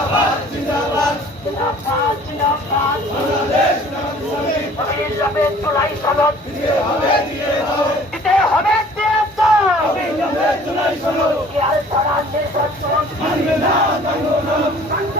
آپ زندہ باد آپ زندہ باد پاکستان زندہ باد ہمیں دیے ہوئے دیے ہوئے ہمیں دیے تھا ہمیں